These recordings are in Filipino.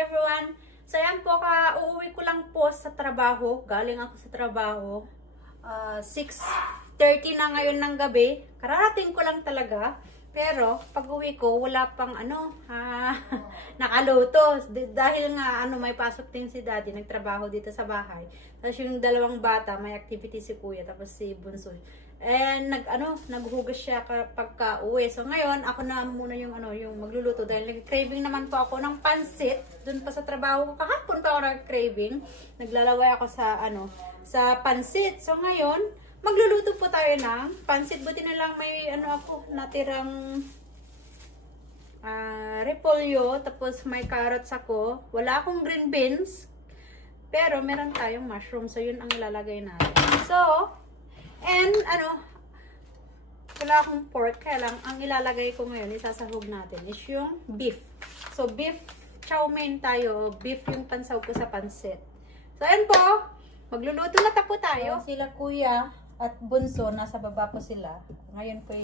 everyone! So ayan po, uuwi ko lang po sa trabaho. Galing ako sa trabaho. 6:30 na ngayon ng gabi. Kararating ko lang talaga. Pero pag uwi ko, wala pang nakaluto. Dahil nga may pasok din si daddy, nagtrabaho dito sa bahay. Tapos yung dalawang bata, may activity si kuya, tapos si bunso. And naghuhugas siya pagka uwi. So ngayon, ako na muna yung magluluto dahil nag-craving naman po ako ng pansit doon pa sa trabaho ko. Kahapon pa ako nag-craving. Naglalaway ako sa pansit. So ngayon, magluluto po tayo ng pansit. Buti na lang may natirang repolyo, tapos may carrots ako. Wala akong green beans, pero meron tayong mushroom. So yun ang ilalagay natin. So, and wala akong pork, kaya lang ang ilalagay ko ngayon, isasahog natin is yung beef. So beef chow mein tayo, beef yung pansaw ko sa pansit. So ayan po, magluluto na po tayo. Sila kuya at bunso, nasa baba po sila. Ngayon po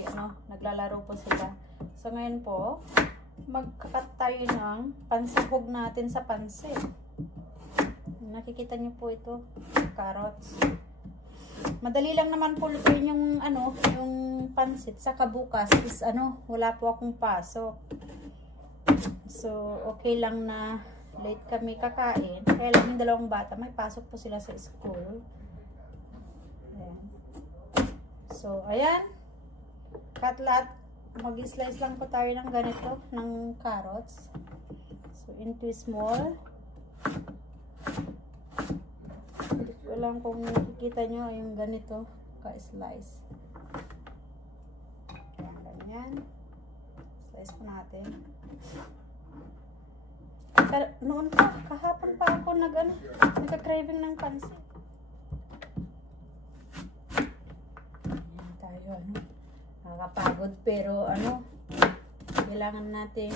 naglalaro po sila. So ngayon po, magkakat tayo ng pansahog natin sa pansit. Nakikita niyo po ito, carrots. Madali lang naman po lutuin yung pansit. Sa kabukas is wala po akong pasok. So okay lang na late kami kakain. Kaya lang yung dalawang bata, may pasok po sila sa school. Ayan. So ayan, katlat. Mag-slice lang po tayo ng ganito, ng carrots. So into small. Lang kung nakikita nyo yung ganito ka-slice. Ganyan. Slice po natin. Noon pa, kahapon pa ako nagka-craving ng pansit. Ayan tayo, nakakapagod pero kailangan natin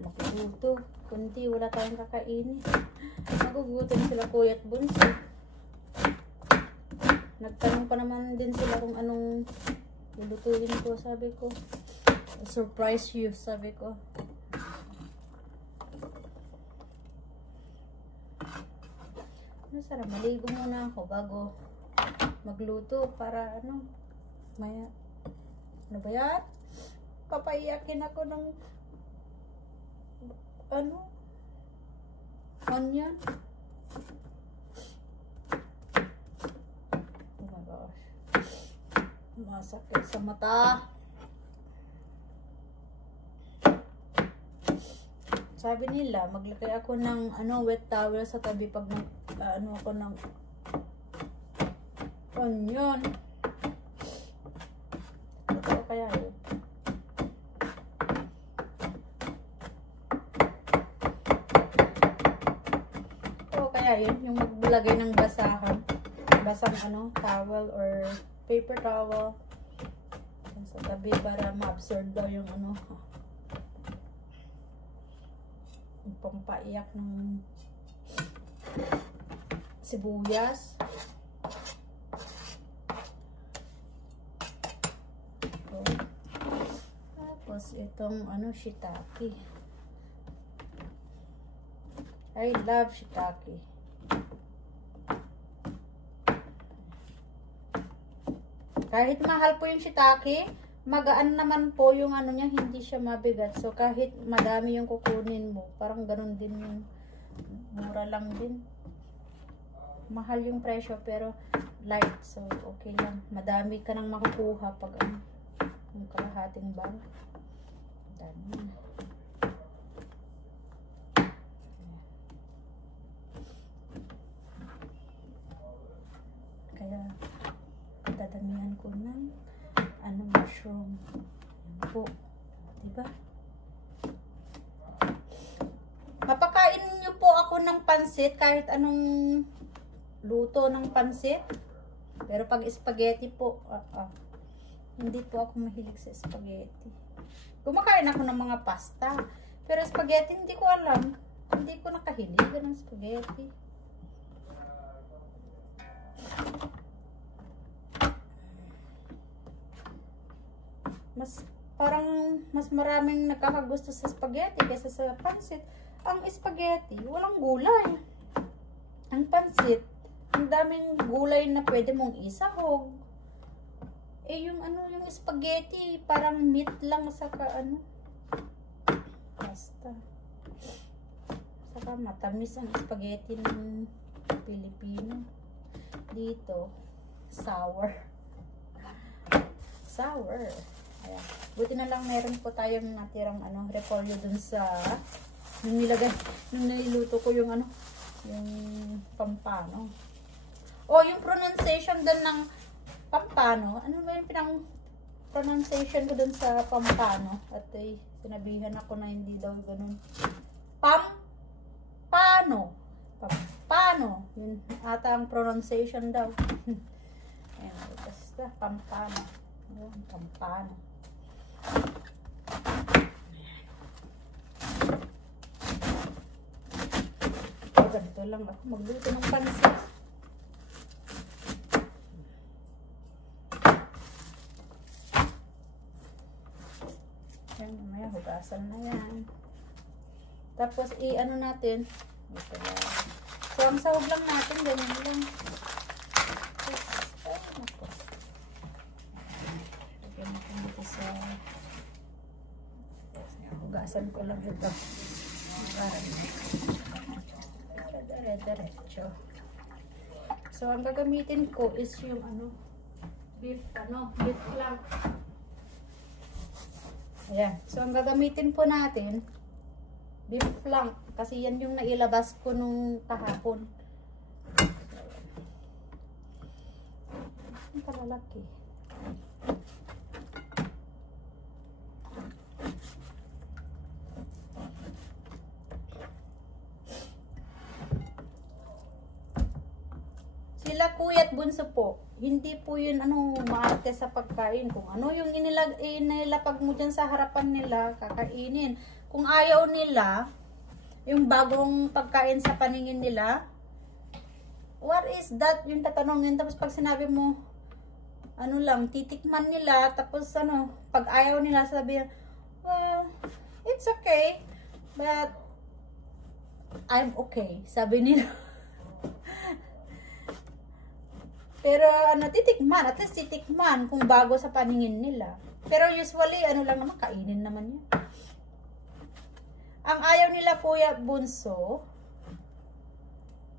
makuluto. Kunti, wala tayong kakainin. Nagugutom sila kuya at bunso. Nagtanong pa naman din sila kung anong lulutuin ko. Sabi ko, surprise you, sabi ko. Sarap, maligo muna ako bago magluto para maya. Ano ba yan? Papaiyakin ako ng onion. Oh my gosh. Masakit sa mata. Sabi nila, maglagay ako ng wet towel sa tabi pag ako ng onion. Ito kaya yun. Yun, yung maglagay ng basang towel or paper towel sa tabi para ma-absorb daw yung yung pampaiyak ng sibuyas. So, tapos itong shiitake. I love shiitake. Kahit mahal po yung shiitake, magaan naman po yung niya, hindi siya mabigat. So kahit madami yung kukunin mo, parang ganun din yung mura lang din. Mahal yung presyo pero light, so okay lang. Madami ka nang makukuha pag yung kalahating bag. Dami. Kaya dadamihan ko ng mushroom. Yan po. Diba? Mapakain niyo po ako ng pansit kahit anong luto ng pansit. Pero pag spaghetti po, hindi po ako mahilig sa spaghetti. Kumakain ako ng mga pasta. Pero spaghetti, hindi ko alam. Hindi ko nakahilig ng spaghetti. Mas parang mas maraming nakakagusto sa spaghetti kaysa sa pansit. Ang spaghetti, walang gulay. Ang pansit, ang daming gulay na pwede mong isahog. Eh, yung yung spaghetti, parang meat lang saka basta. Saka matamis ang spaghetti ng Pilipino. Dito, sour. Sour. Ayan. Buti na lang meron po tayong natirang repolyo dun sa nung nililuto ko yung yung pampano. O, yung pronunciation dun ng pampano. Ano ba yung pronunciation ko dun sa pampano? At sinabihan ako na hindi daw ganun. Pampano. Pampano. Yun ata ang pronunciation daw. Ayan, basta pampano. Ayan, pampano. Ganito lang ako magluto ng pansit. Yan, mamaya hugasan na yan. Tapos natin. Ito lang. So, ang sahog lang natin, ganyan lang. Ay, nako. Lagyan natin dito sa hugasan ko lang ito. Diretso. So, ang gagamitin ko is yung beef flank. Ayan. So, ang gagamitin po natin, beef flank. Kasi yan yung nailabas ko nung kahapon. Ang palalaki. Sila kuya at bunso po, hindi po yun maarte sa pagkain. Kung ano yung inilapag mo dyan sa harapan nila, kakainin. Kung ayaw nila, yung bagong pagkain sa paningin nila, what is that? Yung tatanungin. Tapos pag sinabi mo, titikman nila. Tapos pag ayaw nila, sabihin, well, it's okay. But, I'm okay. Sabi nila. Pero, titikman. At least titikman kung bago sa paningin nila. Pero usually, lang naman, kainin naman yan. Ang ayaw nila kuya bunso,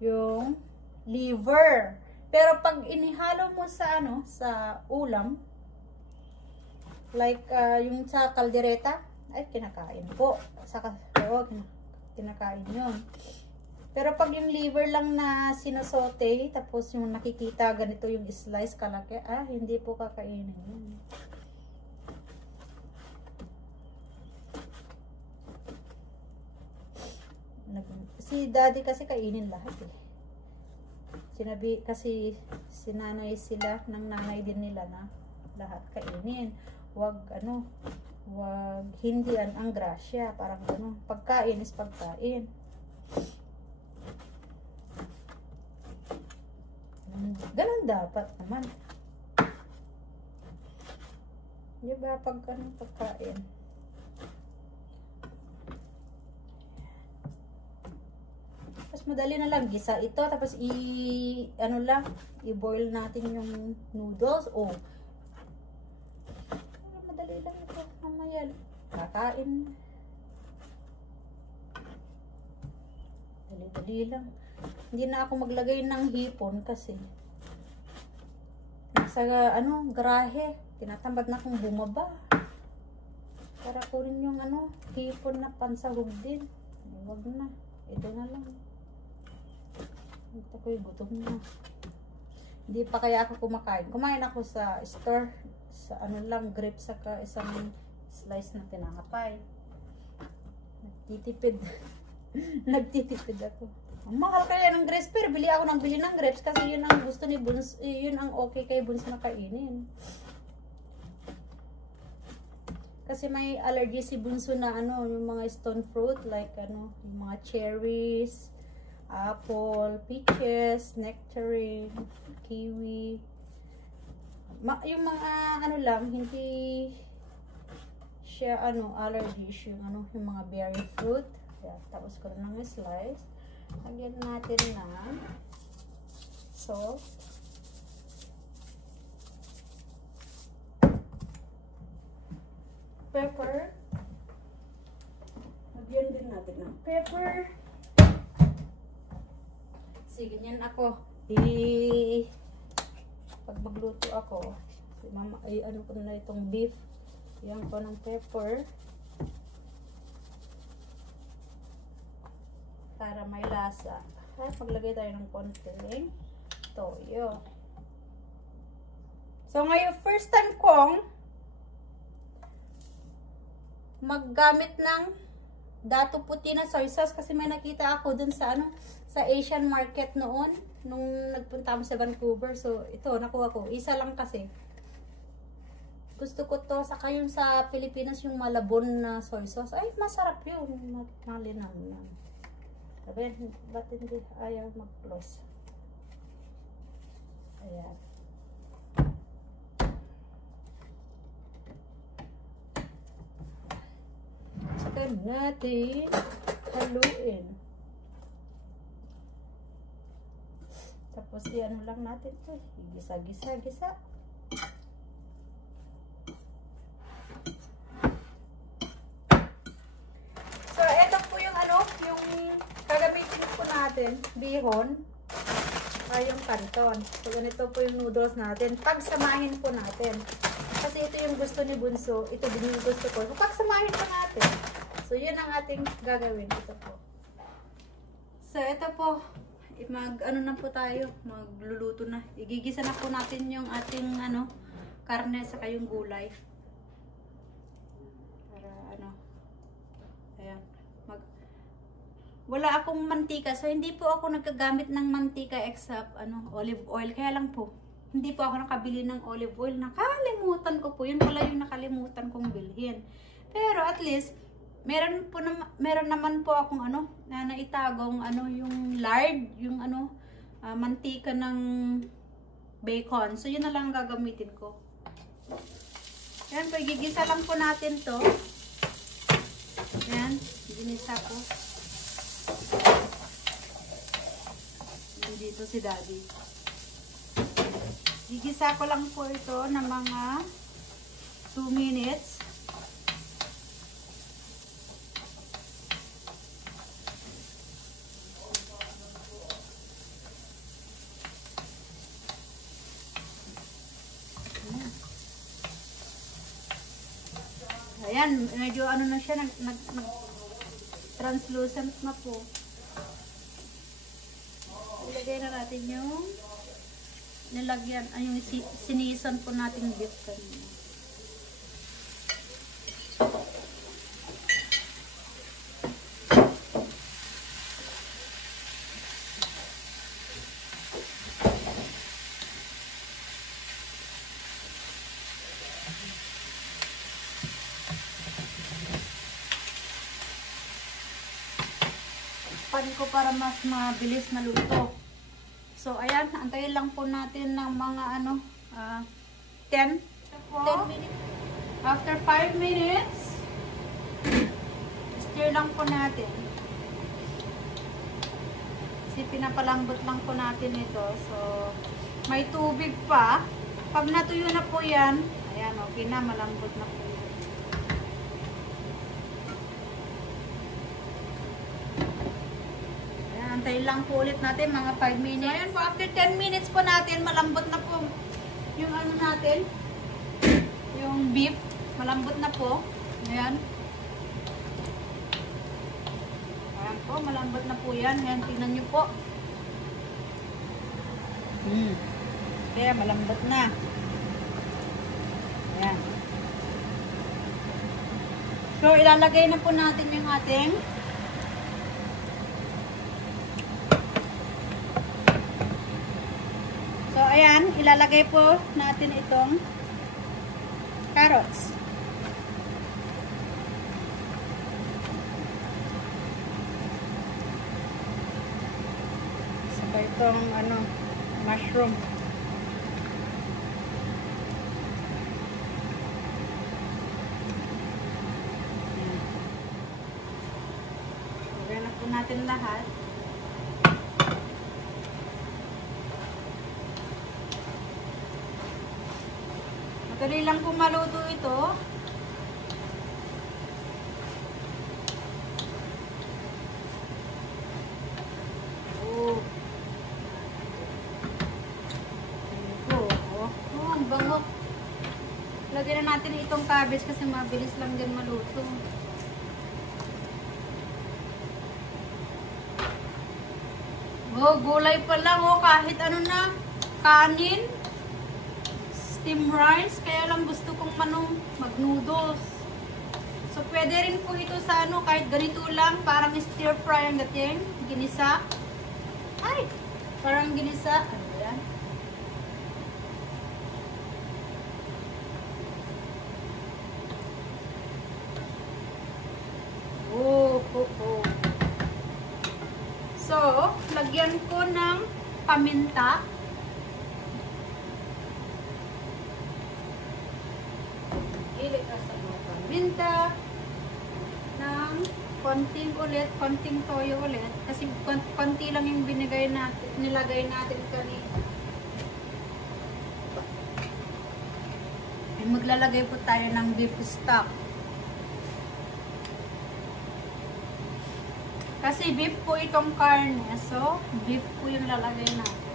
yung liver. Pero pag inihalo mo sa sa ulam, like yung sa kaldereta, ay kinakain po. Kinakain yun. Pero pag yung liver lang na sinosote, tapos yung nakikita ganito yung slice kalaki, hindi po kakainin yun. Si daddy kasi kainin lahat eh. Sinabi kasi sinanay sila ng nanay din nila na lahat kainin. Wag wag hindian ang grasya, parang pagkain is pagkain. Ganun dapat naman. Diba pag pagkain. Madali na lang gisa ito, tapos i-boil natin yung noodles. Madali lang ito. Mamaya kakain. Dali lang. Hindi na ako maglagay ng hipon kasi sa garahe, tinatamad na akong bumaba para kunin yung hipon na pansahog din. Huwag na, ito na lang. Ito ko yung gutom na. Hindi pa kaya ako kumakain. Kumain ako sa store. Sa grapes saka isang slice na tinapay. Nagtitipid. Nagtitipid ako. Ang mahal kaya ng grapes, pero bili ako ng bili ng grapes kasi yun ang gusto ni Buns, yun ang okay kay Buns na kainin. Kasi may allergy si Bunso na yung mga stone fruit like yung mga cherries, apple, peaches, nectarine, kiwi. Yung mga lang, hindi siya, allergies, yung mga berry fruit. Ayan, tapos ko na ng slice. Lagyan natin ng salt. Pepper. Lagyan din natin ng pepper. Sige, ganyan ako. Pag magluto ako, ano ko na itong beef. Yan ko ng pepper. Para may lasa. At maglagay tayo ng konting toyo. So, ngayon, first time kong maggamit ng dato puti na soy sauce kasi may nakita ako dun sa sa Asian market noon nung nagpunta kami sa Vancouver. So, ito, nakuha ko. Isa lang kasi. Gusto ko to. Saka yung sa Pilipinas, yung malabon na soy sauce. Ay, masarap yun. Malinam lang. Sabi, ba't hindi ayaw mag-close? Ayan. Saka natin haluin. Tapos yan lang natin to. Gisa-gisa-gisa. So, ito po yung yung gagamitin po natin, bihon, ay yung canton. So, ganito po yung noodles natin. Pagsamahin po natin. Kasi ito yung gusto ni Bunso, ito din yung gusto ko. So, pagsamahin po natin. So, yun ang ating gagawin. Ito po. So, ito po. Na po tayo. Magluluto na. Igigisa na po natin yung ating, karne sa yung gulay. Para, ayan. Wala akong mantika. So, hindi po ako nagkagamit ng mantika except, olive oil. Kaya lang po, hindi po ako nakabili ng olive oil. Nakalimutan ko po. Yun pala yung nakalimutan kong bilhin. Pero at least, meron naman po akong na naitagong yung lard, yung mantika ng bacon. So, yun na lang gagamitin ko. Yan po, igigisa lang po natin to. Yan, ginisa ko. Nandito si Daddy. Gigisa ko lang po ito ng mga 2 minutes. Ayan, medyo na siya, translucent na po. Ilagay na natin yung nilagyan, yung sinisan po natin beef kanina. Ko para mas mabilis maluto. So, ayan, antayin lang po natin ng mga 10 minutes. After 5 minutes, stir lang po natin. Kasi pinapalambot lang po natin ito. So, may tubig pa. Pag natuyo na po yan, ayan, okay na, malambot na po. Antayin lang po ulit natin mga 5 minutes. So, ayan po, after 10 minutes po natin, malambot na po yung natin, yung beef, malambot na po. Ayan. Ayan po, malambot na po yan. Ayan, tingnan nyo po. Kaya, malambot na. Ayan. So, ilalagay na po natin yung ating ayan, ilalagay po natin itong carrots. Saka itong mushroom. Haluin natin lahat. Madali lang po maluto ito. Bango. Lagyan na natin itong cabbage kasi mabilis lang din maluto. Oh, gulay pa lang oh, kahit ano na, kanin, steam rice, kaya lang gusto kong mag-noodles. So, pwede rin po ito sa ano, kahit ganito lang, parang stir fry ang dating, ginisa. Ay, parang ginisa. Ano yan? So, lagyan ko ng paminta. Ilit ka sa mga paminta. Ng konting ulit, konting toyo ulit. Kasi konti lang yung nilagay natin kanina. Maglalagay po tayo ng beef stock. Kasi beef po itong karne. So, beef po yung lalagay natin.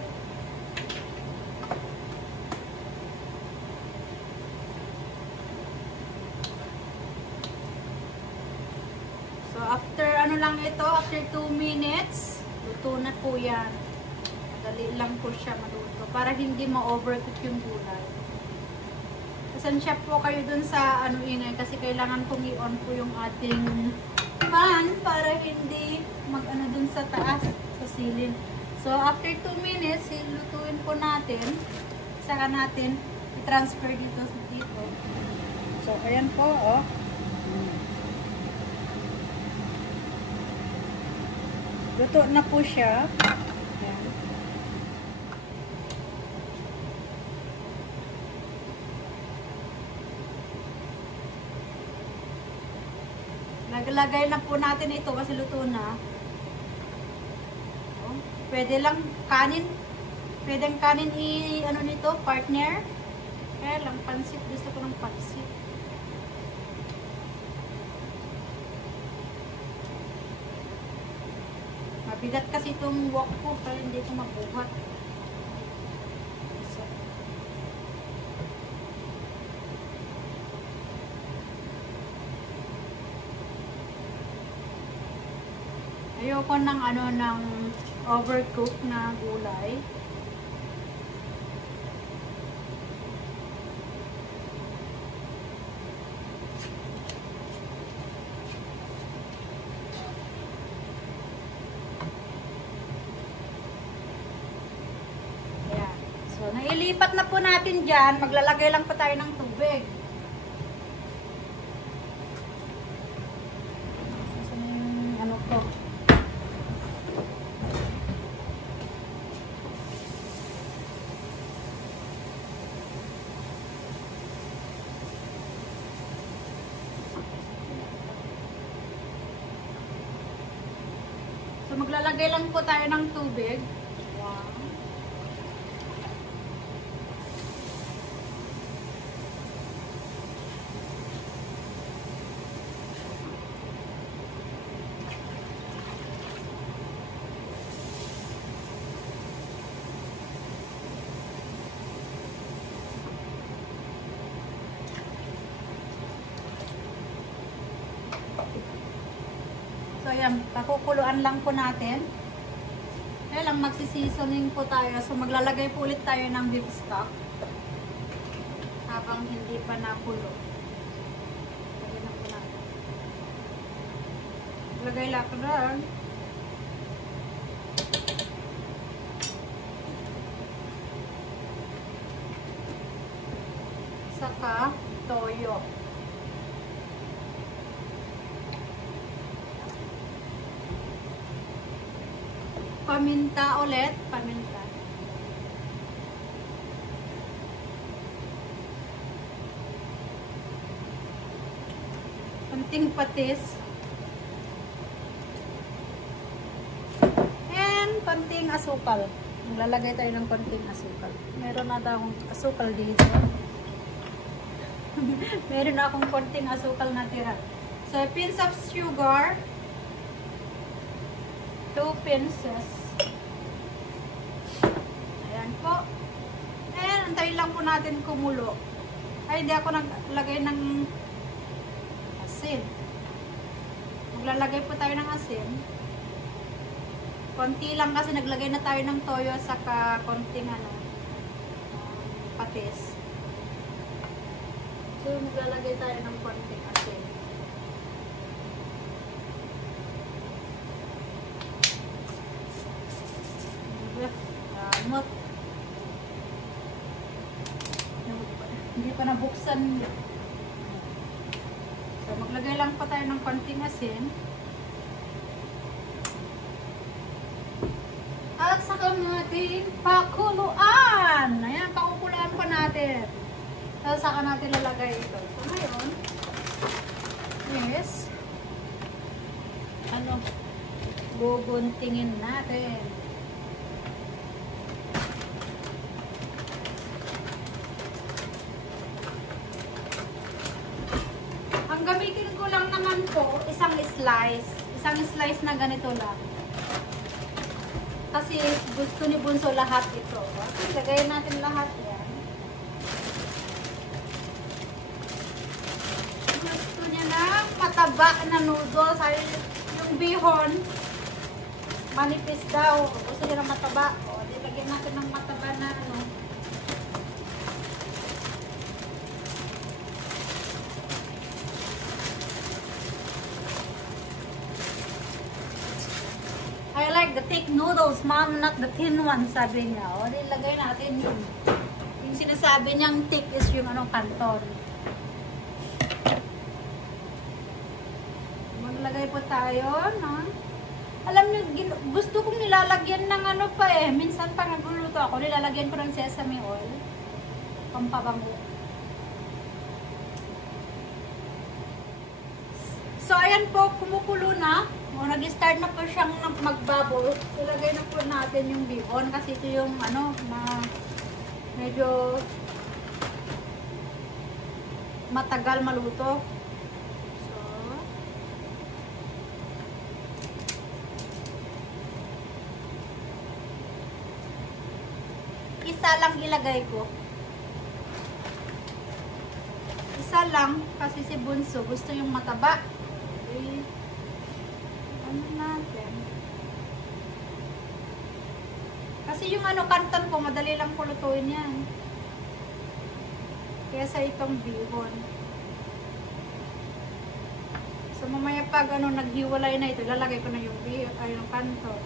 So, after ano lang ito, after 2 minutes, luto na po yan. Madali lang po siya maluto. Para hindi ma-overcook yung gulay. Pasensya po kayo dun sa ano ingay. Kasi kailangan kong i-on po yung ating pan para hindi mag-ano dun sa taas, sa silin. So, after 2 minutes, lutuin po natin. Saka natin i-transfer dito. So, ayan po, oh. Luto na po siya. Ayan. Naglagay na po natin ito kasi luto na. Oh, pwede lang kanin. Pwedeng kanin ano nito, partner. Kaya lang pansit. Gusto ko ng pansit. Mabigat kasi itong wok ko kaya hindi ko mabuhat. Ayoko ng ano ng overcook na gulay. Ayan. So, nailipat na po natin dyan. Maglalagay lang po tayo ng tubig. Saan yung ano ko? So, maglalagay lang po tayo ng tubig. Wow. So, ayan, pakukuluan lang po natin. Kaya lang, magsiseasoning po tayo. So, maglalagay po ulit tayo ng beef stock. Habang hindi pa nakulo. Lagyan na po natin. Lagay lang po lang. Saka, toyo. Paminta ulit, paminta. Konting patis. konting asukal. Maglalagay tayo ng konting asukal. Meron na daw akong asukal dito. Meron na akong konting asukal na tira. So, a pinch of sugar. 2 pinches. Ayan po. And, antayin lang po natin kumulo. Ay, hindi ako naglagay ng asin. Maglalagay po tayo ng asin. Konti lang kasi naglagay na tayo ng toyo saka konting patis. So, maglalagay tayo ng konting asin. Damot. Hindi pa nabuksan. So, maglagay lang pa tayo ng konting asin. At saka natin pakuluan. Ayan, pakukuluan pa natin. So, saka natin lalagay ito. So, ngayon, yes, guguntingin natin. Ang gamitin ko lang naman po, isang slice na ganito lang. Kasi gusto ni Bunso lahat ito. Okay, lagayin natin lahat yan. Gusto niya na mataba na noodles. Ay, yung bihon, manipis daw. Gusto niya na mataba. O, lagyan natin ng mataba na I like the thick noodles, mom, not the thin one, sabi niya. O, nilagay natin yun. Yung sinasabi niyang thick is yung canton. Maglagay po tayo, no? Alam niyo, gusto kong nilalagyan ng pa eh. Minsan pag nagluluto ako, nilalagyan ko ng sesame oil. Pampabango. So, ayan po, kumukulo na. O, nag-start na po siyang magbubble. Ilagay na po natin yung bihon kasi ito yung na medyo matagal maluto. So, isa lang ilagay ko. Isa lang kasi si Bunso gusto yung mataba. Okay. Natin. Kasi yung kanton ko, madali lang pulutuin yan. Kaya sa itong bihon. So mamaya pag naghiwalay na ito, lalagay ko na yung bihon, ay yung kanton.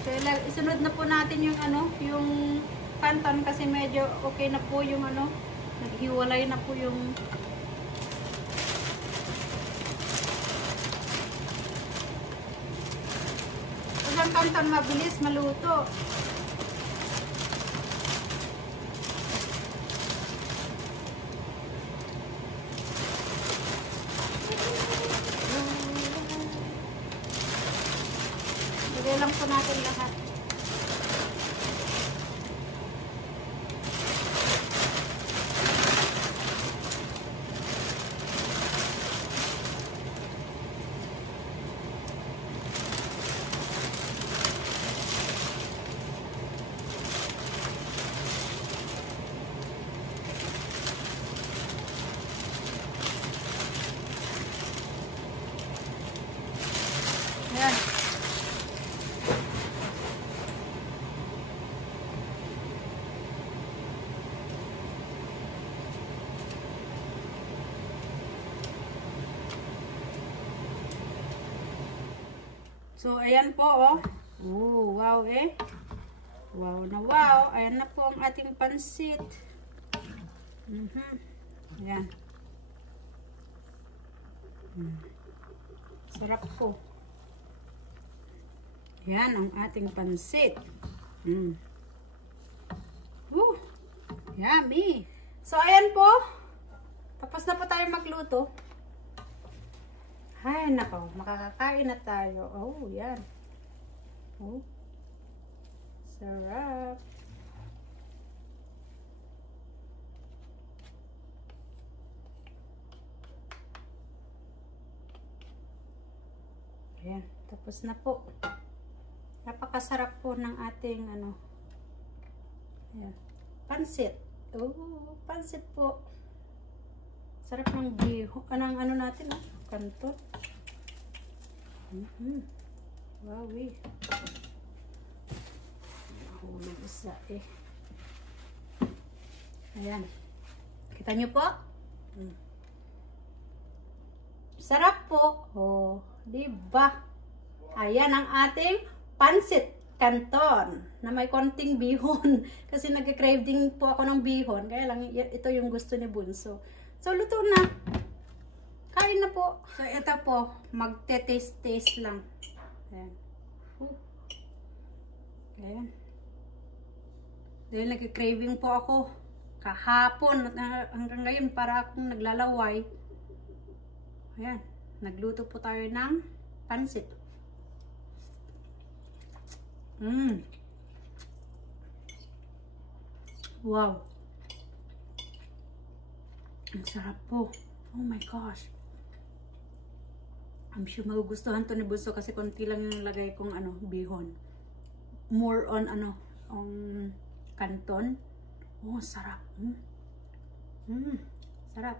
So isunod na po natin yung yung kanton kasi medyo okay na po yung naghiwalay na po yung ang kanton mabilis maluto. Lagay lang po natin lahat. Ayan. So, ayan po, oh. Oh, wow, eh. Wow na wow. Ayan na po ang ating pansit. Ayan. Sarap po. Ayan ang ating pansit. Yummy. So, ayan po. Tapos na po tayo magluto. Ay, nako. Makakakain na tayo. Oh, yan. Oh. Sarap. Ayan. Tapos na po. Napakasarap po ng ating ano. Ayan. Pansit. Oh, pansit po. Sarap ng bihon. Anong ano natin, oh. Kanto. Wow, eh. Nahulog isa, eh. Ayan. Kita nyo po? Sarap po. Oh, diba? Ayan ang ating pansit canton na may konting bihon. Kasi nag-crave din po ako ng bihon. Kaya lang, ito yung gusto ni Bunso. So, luto na. Kain na po. So, ito po. Magte-taste lang. Ayan. Ayan. Dahil nag-craving po ako kahapon at hanggang ngayon para akong naglalaway. Ayan. Nagluto po tayo ng pansit. Wow. Ang sarap po. Oh my gosh. I'm sure magugustuhan to ni Bunso kasi konti lang yung lagay kong ano, bihon. More on ano, canton. Oh, sarap. Sarap.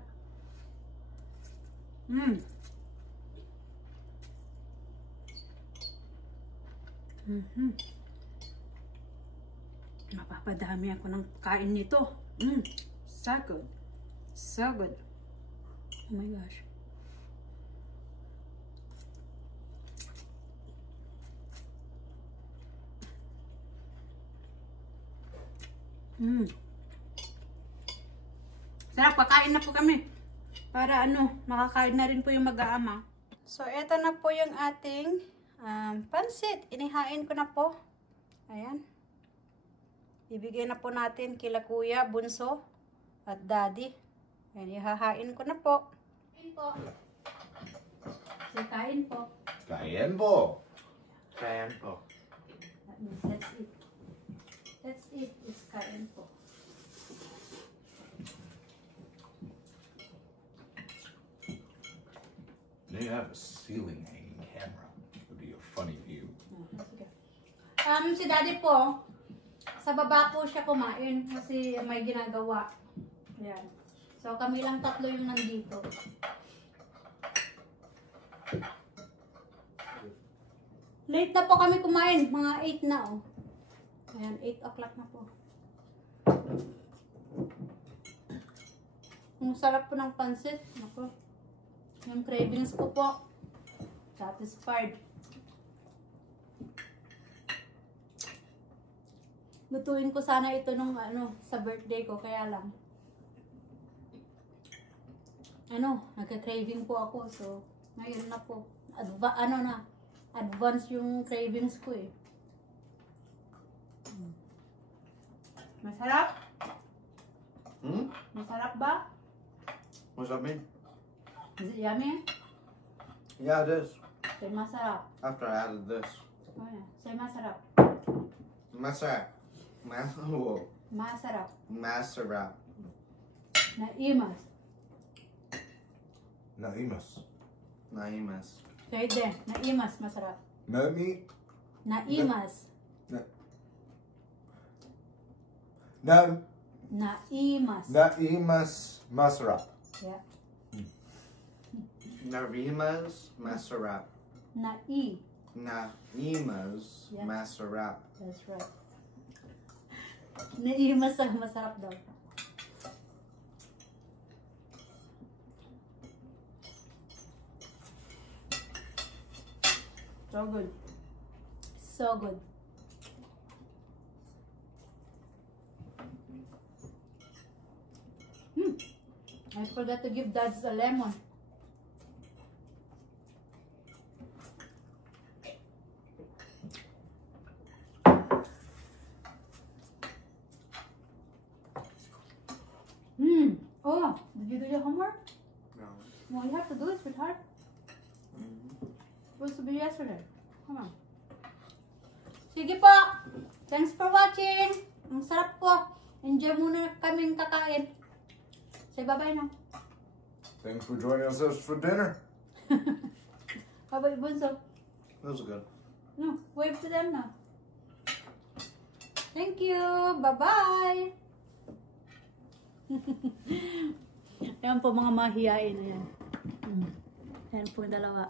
Mapapadami ako ng kain nito. So good. So good. Oh my gosh. Sarap, kakain na po kami. Para ano, makakain na rin po yung mag-aama. So, eto na po yung ating pansit. Inihain ko na po. Ayan. Ibigay na po natin kila Kuya, Bunso, at Daddy. Ayan, ihahain ko na po. Kain po. So, kain po. Kain po. Kain po. That means that's it. That's it. Is kain po. They have a ceiling hanging camera. It would be a funny view. Si Daddy po, sa baba po siya kumain kasi may ginagawa. Ayan. So, kami lang tatlo yung nandito. Late na po kami kumain. Mga 8 na, oh. Ayan, 8 o'clock na po. Ang sarap po ng pansit. Ako. Yung cravings ko po. Satisfied. Lutuin ko sana ito nung ano, sa birthday ko. Kaya lang. Ano, nagka-craving po ako. So, ngayon na po. Advance yung cravings ko eh. Masarap? Masarap ba? What's that mean? Is it yummy? Yeah, it is. Say masarap. After I added this. Oh yeah. Say masarap. Masarap. Masarap. Masarap. Naimas. Naimas. Naimas. Say it then. Naimas. Masarap. Nami. Naimas. Naimas. Naimas. Masarap. Yeah. Narimas. Masarap. Naimas. Yeah. Masarap. That's right. Naimas ang masarap daw. So good. So good. I forgot to give Dad a lemon. Oh, did you do your homework? No. Well, you have to do it, sweetheart. supposed to be yesterday. Come on. Sige po. Thanks for watching. Ang sarap po. Enjoy muna kaming kakain. Say bye-bye now. Thanks for joining us for dinner. How about you, Bunso? That was good. No, wave to them now. Thank you. Bye-bye. Yan po mga mahihain. Ayan. Ayan po yung dalawa.